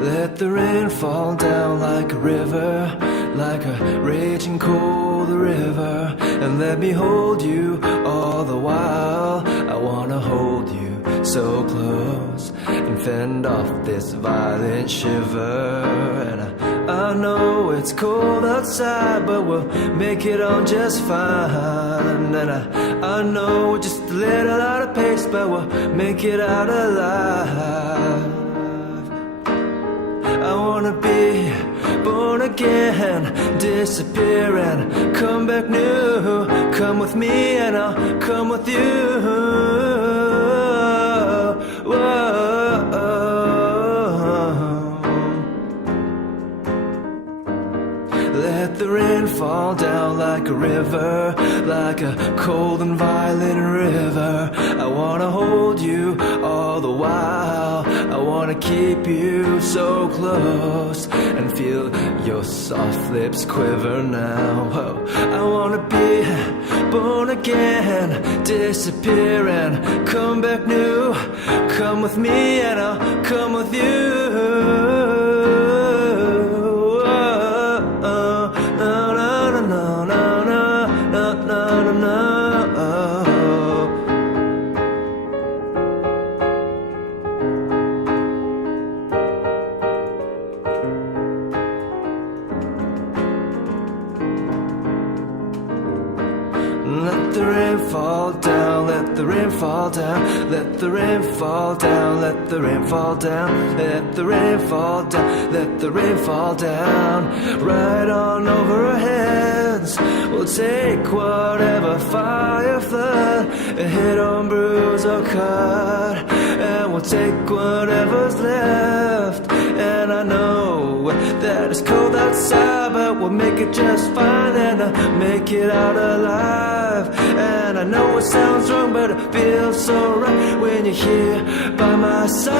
Let the rain fall down like a river, like a raging cold river, and let me hold you all the while. I wanna hold you so close and fend off this violent shiver. And I know it's cold outside, but we'll make it on just fine. And I know we're just a little out of pace, but we'll make it out alive. I wanna be born again, disappear and come back new. Come with me and I'll come with you. Whoa. Let the rain fall down like a river, like a cold and violent river. I wanna hold you all the while. I wanna keep you so close and feel your soft lips quiver now. Oh, I wanna be born again, disappear and come back new. Come with me and I'll come with you. Let the rain fall down, let the rain fall down, let the rain fall down, let the rain fall down, let the rain fall down, let the rain fall down, right on over our heads. We'll take whatever fire flood, hit on, bruise or cut, and we'll take whatever's left. And I know that it's cold outside, but we'll make it just fine and make it out alive. And I know it sounds wrong, but it feels so right when you're here by my side.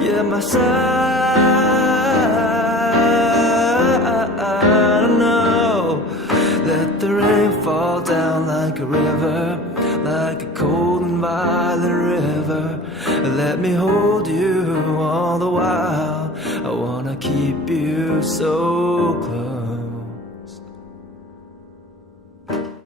Yeah, my side. I know. Let the rain fall down like a river, like a cold and violent river. Let me hold you all the while. I wanna keep you so close.